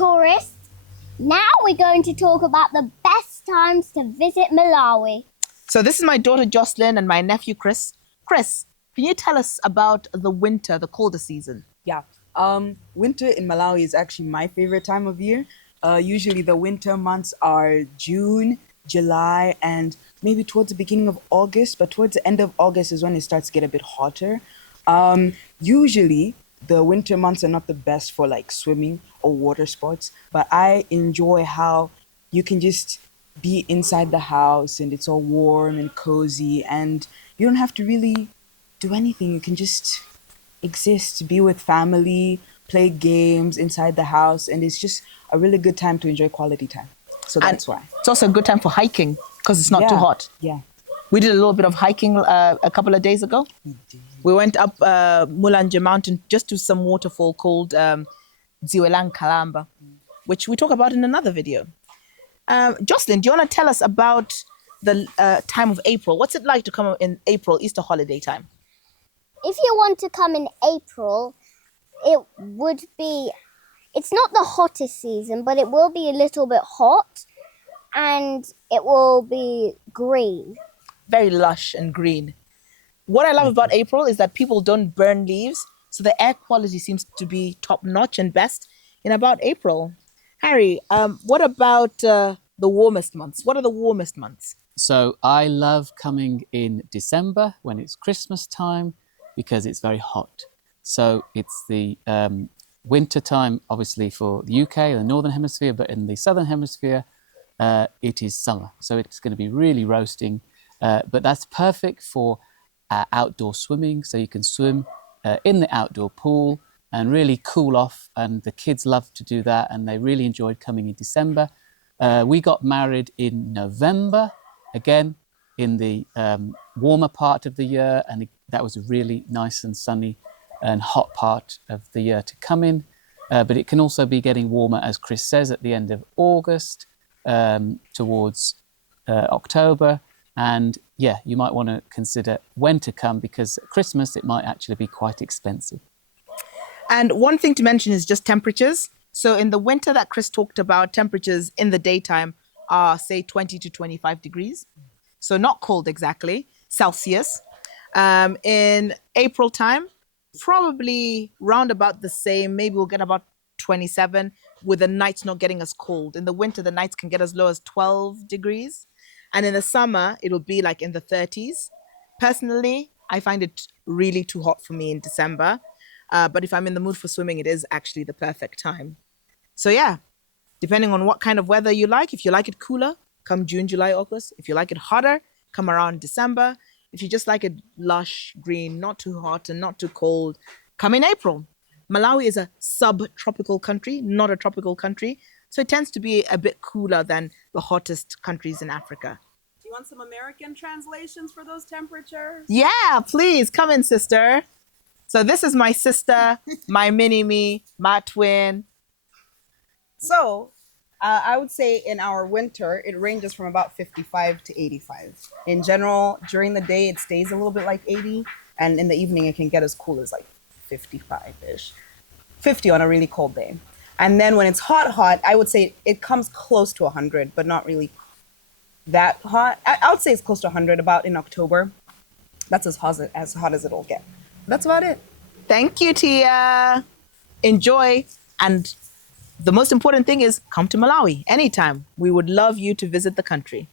tourists. Now we're going to talk about the best times to visit Malawi. So this is my daughter Jocelyn and my nephew Chris. Chris, can you tell us about the winter, the colder season? Yeah. Winter in Malawi is actually my favorite time of year. Usually the winter months are June, July, and maybe towards the beginning of August, but towards the end of August is when it starts to get a bit hotter. Usually the winter months are not the best for like swimming or water sports, but I enjoy how you can just be inside the house and it's all warm and cozy and you don't have to really do anything. You can just exist, be with family, play games inside the house, and it's just a really good time to enjoy quality time. So that's why. It's also a good time for hiking because it's not too hot. Yeah. We did a little bit of hiking a couple of days ago. We went up Mulanje Mountain just to some waterfall called Ziwelang Kalamba, which we talk about in another video. Jocelyn, do you want to tell us about the time of April? What's it like to come in April, Easter holiday time? If you want to come in April, it's not the hottest season, but it will be a little bit hot and it will be green. Very lush and green. What I love about April is that people don't burn leaves, so the air quality seems to be top notch and best in about April. Harry, what about the warmest months? What are the warmest months? So I love coming in December when it's Christmas time because it's very hot. So it's the winter time, obviously, for the UK, the Northern Hemisphere, but in the Southern Hemisphere, it is summer. So it's going to be really roasting, but that's perfect for outdoor swimming. So you can swim in the outdoor pool and really cool off. And the kids love to do that. And they really enjoyed coming in December. We got married in November, again, in the warmer part of the year. And that was a really nice and sunny and hot part of the year to come in. But it can also be getting warmer, as Chris says, at the end of August towards October. And yeah, you might want to consider when to come because at Christmas it might actually be quite expensive. And one thing to mention is just temperatures. So in the winter that Chris talked about, temperatures in the daytime are, say, 20 to 25 degrees. So not cold exactly, Celsius. In April time, probably round about the same. Maybe we'll get about 27 with the nights not getting as cold. In the winter, the nights can get as low as 12 degrees. And in the summer, it'll be like in the 30s. Personally, I find it really too hot for me in December. But if I'm in the mood for swimming, it is actually the perfect time. So yeah, depending on what kind of weather you like, if you like it cooler, come June, July, August. If you like it hotter, come around December. If you just like it lush, green, not too hot and not too cold, come in April. Malawi is a subtropical country, not a tropical country. So it tends to be a bit cooler than the hottest countries in Africa. Do you want some American translations for those temperatures? Yeah, please, come in, sister. So this is my sister, my mini-me, my twin. So, I would say in our winter, it ranges from about 55 to 85. In general, during the day, it stays a little bit like 80. And in the evening, it can get as cool as like 55-ish. 50 on a really cold day. And then when it's hot, I would say it comes close to 100, but not really that hot. I would say it's close to 100 about in October. That's as hot as it'll get. That's about it. Thank you, Tia. Enjoy. And the most important thing is come to Malawi anytime. We would love you to visit the country.